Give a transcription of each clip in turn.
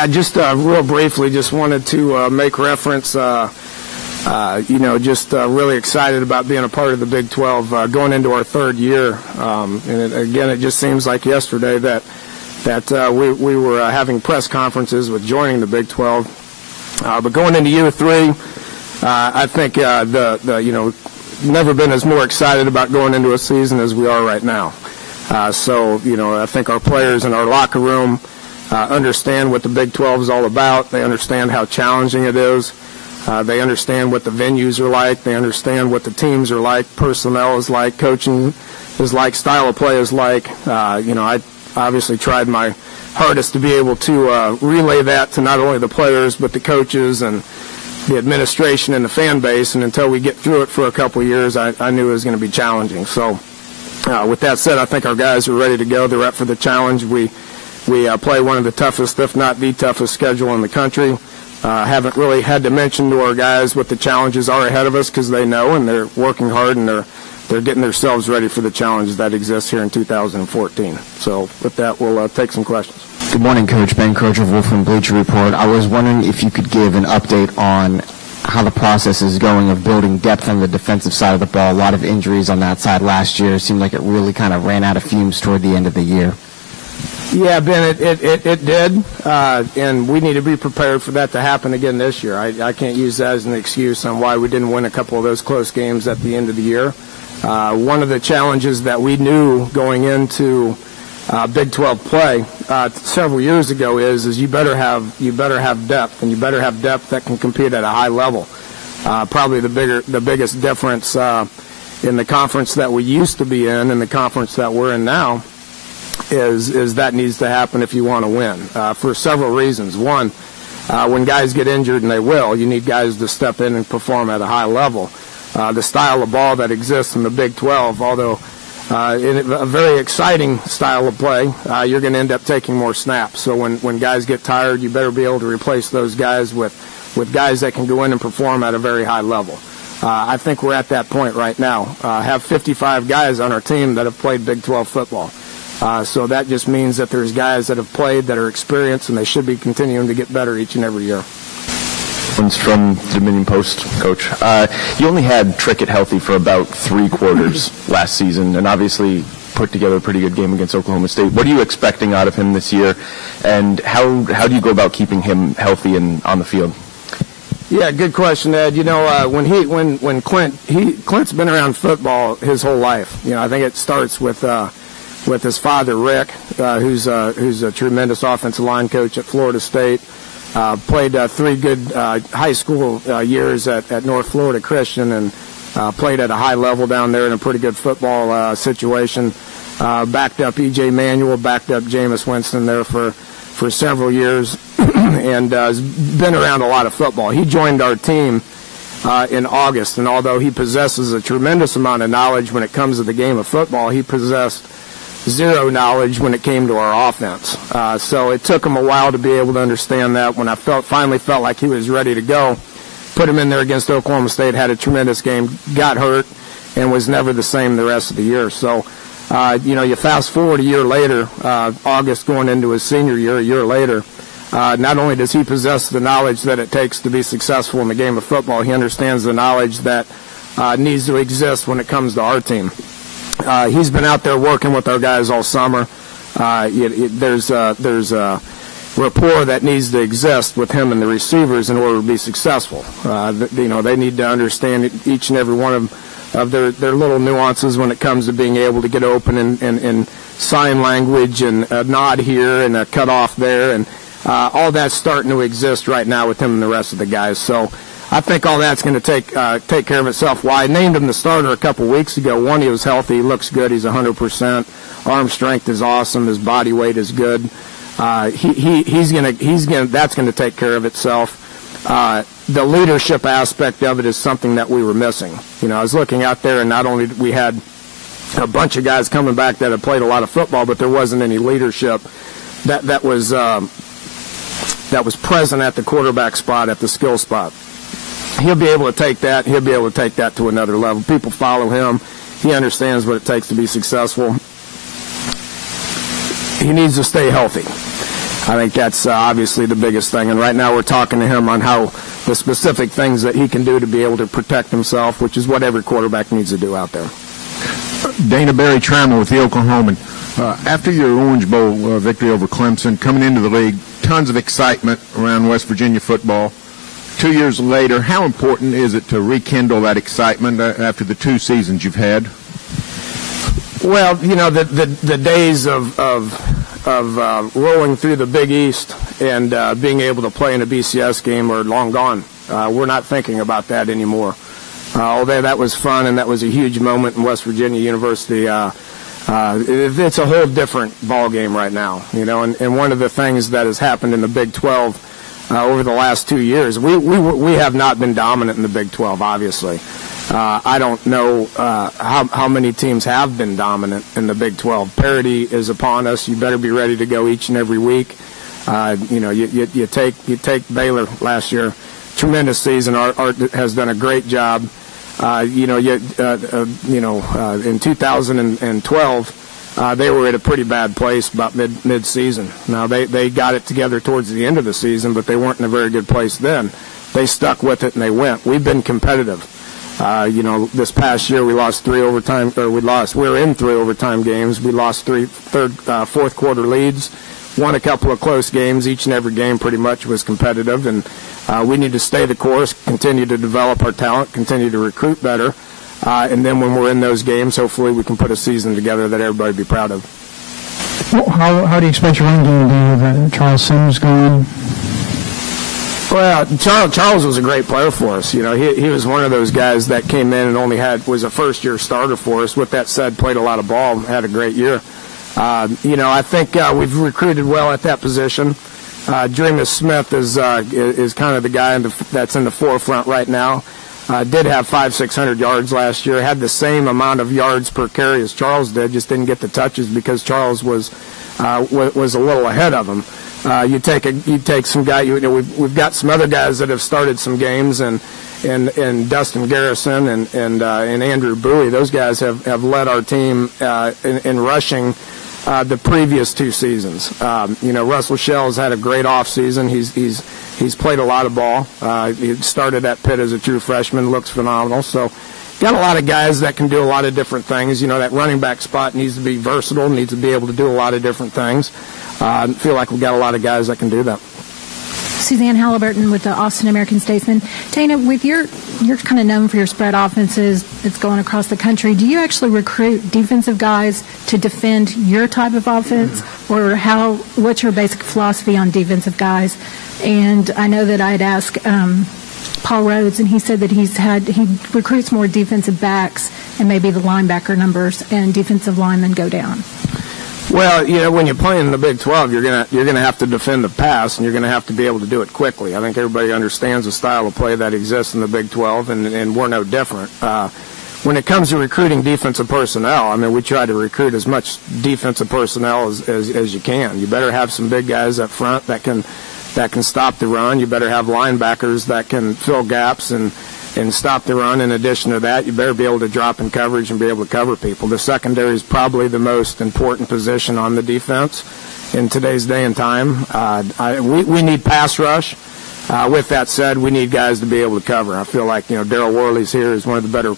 I just real briefly just wanted to make reference, really excited about being a part of the Big 12 going into our third year. It just seems like yesterday that we were having press conferences with joining the Big 12. But going into year three, I think never been as more excited about going into a season as we are right now. I think our players in our locker room understand what the Big 12 is all about. They understand how challenging it is. They understand what the venues are like. They understand what the teams are like, personnel is like, coaching is like, style of play is like. I obviously tried my hardest to be able to relay that to not only the players but the coaches and the administration and the fan base. And until we get through it for a couple of years, I knew it was going to be challenging. So with that said, I think our guys are ready to go. They're up for the challenge. We play one of the toughest, if not the toughest, schedule in the country. Haven't really had to mention to our guys what the challenges are ahead of us because they know, and they're working hard, and they're getting themselves ready for the challenges that exist here in 2014. So with that, we'll take some questions. Good morning, Coach. Ben Crozier of Wolf and Bleacher Report. I was wondering if you could give an update on how the process is going of building depth on the defensive side of the ball. A lot of injuries on that side last year. It seemed like it really kind of ran out of fumes toward the end of the year. Yeah, Ben, it did, and we need to be prepared for that to happen again this year. I can't use that as an excuse on why we didn't win a couple of those close games at the end of the year. One of the challenges that we knew going into Big 12 play several years ago is you better have depth, and you better have depth that can compete at a high level. Probably the biggest difference in the conference that we used to be in and the conference that we're in now is that needs to happen if you want to win for several reasons. One, when guys get injured, and they will, you need guys to step in and perform at a high level. The style of ball that exists in the Big 12, although in a very exciting style of play, you're going to end up taking more snaps. So when guys get tired, you better be able to replace those guys with guys that can go in and perform at a very high level. I think we're at that point right now. Have 55 guys on our team that have played Big 12 football. So that just means that there's guys that have played that are experienced, and they should be continuing to get better each and every year. One's from Dominion Post, Coach. You only had Trickett healthy for about 3 quarters last season, and obviously put together a pretty good game against Oklahoma State. What are you expecting out of him this year, and how do you go about keeping him healthy and on the field? Yeah, good question, Ed. When Clint's been around football his whole life. I think it starts with his father, Rick, who's a tremendous offensive line coach at Florida State. Played 3 good high school years at North Florida Christian, and played at a high level down there in a pretty good football situation. Backed up E.J. Manuel, backed up Jameis Winston there for several years, and has been around a lot of football. He joined our team in August, and although he possesses a tremendous amount of knowledge when it comes to the game of football, he possessed zero knowledge when it came to our offense. So it took him a while to be able to understand that. When I finally felt like he was ready to go, put him in there against Oklahoma State, had a tremendous game, got hurt, and was never the same the rest of the year. So, you fast forward a year later, August going into his senior year, a year later, not only does he possess the knowledge that it takes to be successful in the game of football, he understands the knowledge that needs to exist when it comes to our team. He's been out there working with our guys all summer. There's a rapport that needs to exist with him and the receivers in order to be successful. They need to understand each and every one of their little nuances when it comes to being able to get open and sign language and a nod here and a cut off there, and all that's starting to exist right now with him and the rest of the guys. So I think all that's going to take care of itself. Well, I named him the starter a couple weeks ago. One, he was healthy. He looks good. He's 100%. Arm strength is awesome. His body weight is good. That's going to take care of itself. The leadership aspect of it is something that we were missing. I was looking out there, and not only did we had a bunch of guys coming back that had played a lot of football, but there wasn't any leadership that was present at the quarterback spot, at the skill spot. He'll be able to take that. He'll be able to take that to another level. People follow him. He understands what it takes to be successful. He needs to stay healthy. I think that's obviously the biggest thing. And right now we're talking to him on how the specific things that he can do to be able to protect himself, which is what every quarterback needs to do out there. Dana, Barry Trammell with the Oklahoman. After your Orange Bowl victory over Clemson, coming into the league, tons of excitement around West Virginia football. 2 years later, how important is it to rekindle that excitement after the 2 seasons you've had? Well, the days of rolling through the Big East and being able to play in a BCS game are long gone. We're not thinking about that anymore. Although that was fun and that was a huge moment in West Virginia University, it's a whole different ball game right now. And one of the things that has happened in the Big 12 over the last 2 years, we have not been dominant in the Big 12, obviously. I don't know how many teams have been dominant in the Big 12. Parity is upon us. You better be ready to go each and every week. You take Baylor last year, tremendous season. Art has done a great job. In 2012. They were at a pretty bad place about mid-season. Now, they got it together towards the end of the season, but they weren't in a very good place then. They stuck with it, and they went. We've been competitive. This past year we lost we were in 3 overtime games. We lost fourth quarter leads, won a couple of close games. Each and every game pretty much was competitive, and we need to stay the course, continue to develop our talent, continue to recruit better. And then when we're in those games, hopefully we can put a season together that everybody will be proud of. Well, how do you expect your run game to do with Charles Sims gone? Well, Charles was a great player for us. He was one of those guys that came in and was a first-year starter for us. With that said, played a lot of ball, had a great year. I think we've recruited well at that position. Dreamus Smith is kind of the guy that's in the forefront right now. Did have 500-600 yards last year. Had the same amount of yards per carry as Charles did. Just didn't get the touches because Charles was a little ahead of him. You take some guy. We've got some other guys that have started some games, and Dustin Garrison and Andrew Bowie. Those guys have led our team in rushing the previous 2 seasons. Russell Shell's had a great off season. He's played a lot of ball. He started at Pitt as a true freshman, looks phenomenal. So got a lot of guys that can do a lot of different things. That running back spot needs to be versatile, needs to be able to do a lot of different things. I feel like we've got a lot of guys that can do that. Suzanne Halliburton with the Austin American-Statesman. Dana, with you're kind of known for your spread offenses. It's going across the country. Do you actually recruit defensive guys to defend your type of offense, or what's your basic philosophy on defensive guys? And I know that I'd asked Paul Rhodes, and he said that he recruits more defensive backs, and maybe the linebacker numbers and defensive linemen go down. Well, when you're playing in the Big 12, you're gonna have to defend the pass, and you're gonna have to be able to do it quickly. I think everybody understands the style of play that exists in the Big 12, and we're no different. When it comes to recruiting defensive personnel, we try to recruit as much defensive personnel as you can. You better have some big guys up front that can stop the run. You better have linebackers that can fill gaps and stop the run. In addition to that, you better be able to drop in coverage and be able to cover people. The secondary is probably the most important position on the defense in today's day and time. We need pass rush. With that said, we need guys to be able to cover. I feel like Daryl Worley's here is one of the better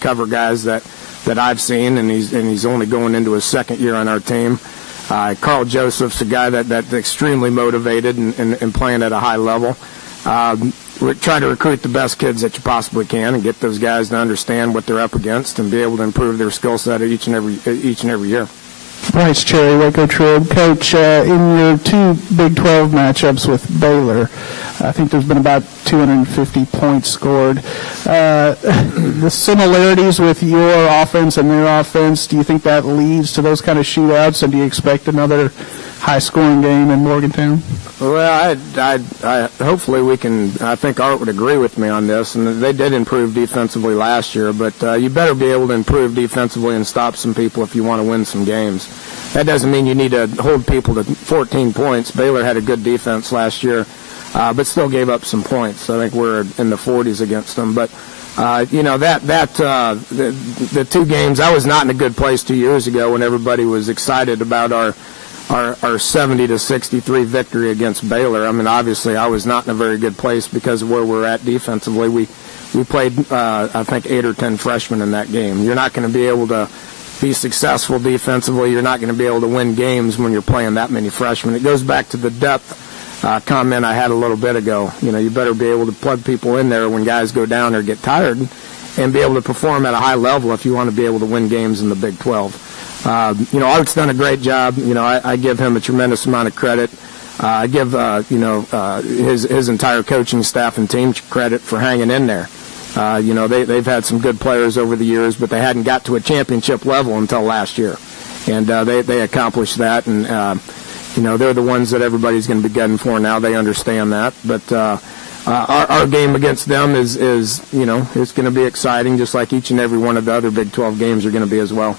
cover guys that I've seen, and he's only going into his second year on our team. Carl Joseph's a guy that's extremely motivated and playing at a high level. Try to recruit the best kids that you possibly can and get those guys to understand what they're up against and be able to improve their skill set each and every year. Bryce Cherry, Waco Trib. Coach, in your 2 Big 12 matchups with Baylor, I think there's been about 250 points scored. The similarities with your offense and their offense, do you think that leads to those kind of shootouts, and do you expect another high-scoring game in Morgantown? Well, I hopefully we can. I think Art would agree with me on this, and they did improve defensively last year. But you better be able to improve defensively and stop some people if you want to win some games. That doesn't mean you need to hold people to 14 points. Baylor had a good defense last year, but still gave up some points. I think we're in the 40s against them. But the 2 games, I was not in a good place 2 years ago when everybody was excited about our our 70-63 victory against Baylor. I mean, obviously, I was not in a very good place because of where we're at defensively. We played, I think, 8 or 10 freshmen in that game. You're not going to be able to be successful defensively. You're not going to be able to win games when you're playing that many freshmen. It goes back to the depth comment I had a little bit ago. You know, you better be able to plug people in there when guys go down or get tired and be able to perform at a high level if you want to be able to win games in the Big 12. You know, Art's done a great job. You know, I give him a tremendous amount of credit. I give, his entire coaching staff and team credit for hanging in there. You know, they've had some good players over the years, but they hadn't got to a championship level until last year. And they accomplished that. And, you know, they're the ones that everybody's going to be gunning for now. They understand that. But our game against them is, you know, it's going to be exciting, just like each and every one of the other Big 12 games are going to be as well.